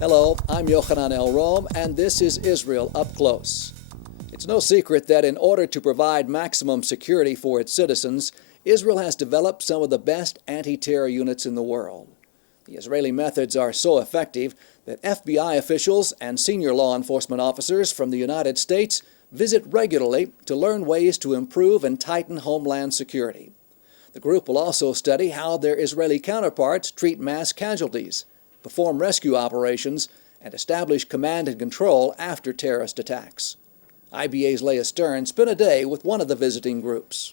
Hello, I'm Yochanan El Rom, and this is Israel Up Close. It's no secret that in order to provide maximum security for its citizens, Israel has developed some of the best anti-terror units in the world. The Israeli methods are so effective that FBI officials and senior law enforcement officers from the United States visit regularly to learn ways to improve and tighten homeland security. The group will also study how their Israeli counterparts treat mass casualties, perform rescue operations, and establish command and control after terrorist attacks. IBA's Leah Stern spent a day with one of the visiting groups.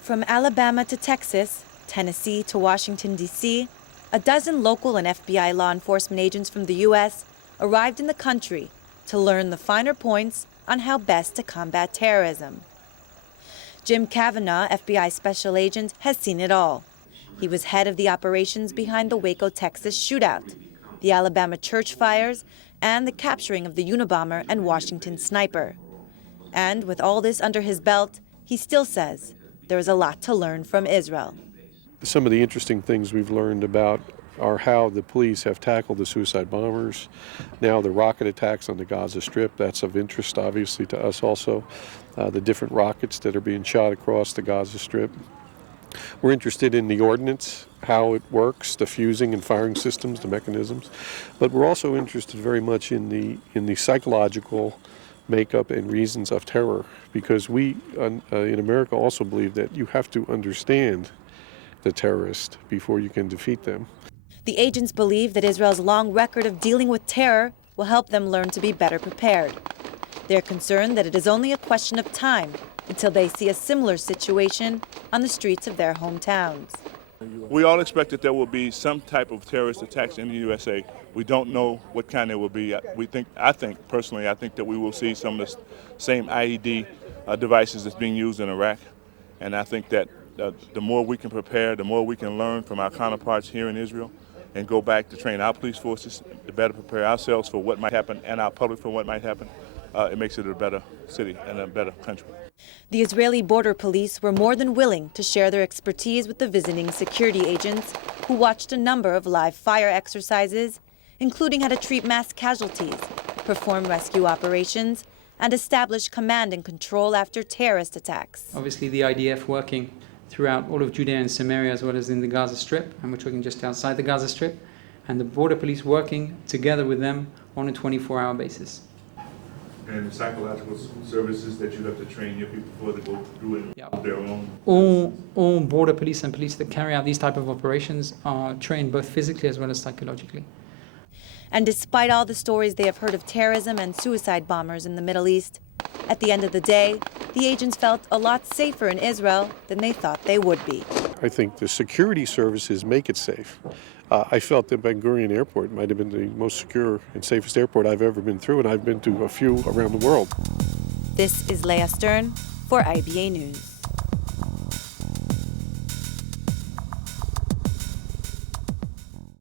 From Alabama to Texas, Tennessee to Washington, D.C., a dozen local and FBI law enforcement agents from the U.S. arrived in the country to learn the finer points on how best to combat terrorism. Jim Kavanaugh, FBI special agent, has seen it all. He was head of the operations behind the Waco, Texas shootout, the Alabama church fires, and the capturing of the Unabomber and Washington sniper. And with all this under his belt, he still says there is a lot to learn from Israel. Some of the interesting things we've learned about are how the police have tackled the suicide bombers. Now the rocket attacks on the Gaza Strip, that's of interest obviously to us also. The different rockets that are being shot across the Gaza Strip. We're interested in the ordnance, how it works, the fusing and firing systems, the mechanisms. But we're also interested very much in the psychological makeup and reasons of terror, because we in America also believe that you have to understand the terrorist before you can defeat them. The agents believe that Israel's long record of dealing with terror will help them learn to be better prepared. They're concerned that it is only a question of time until they see a similar situation on the streets of their hometowns. We all expect that there will be some type of terrorist attacks in the USA. We don't know what kind it will be. I think that we will see some of the same IED devices that's being used in Iraq. And I think that the more we can prepare, the more we can learn from our counterparts here in Israel and go back to train our police forces, to better prepare ourselves for what might happen and our public for what might happen. It makes it a better city and a better country. The Israeli border police were more than willing to share their expertise with the visiting security agents who watched a number of live fire exercises, including how to treat mass casualties, perform rescue operations, and establish command and control after terrorist attacks. Obviously, the IDF working throughout all of Judea and Samaria, as well as in the Gaza Strip, and we're talking just outside the Gaza Strip, and the border police working together with them on a 24-hour basis. And the psychological services that you have to train your people for to go through and their own? All border police and police that carry out these type of operations are trained both physically as well as psychologically. And despite all the stories they have heard of terrorism and suicide bombers in the Middle East, at the end of the day, the agents felt a lot safer in Israel than they thought they would be. I think the security services make it safe. I felt that Ben Gurion Airport might have been the most secure and safest airport I've ever been through, and I've been to a few around the world. This is Leah Stern for IBA News.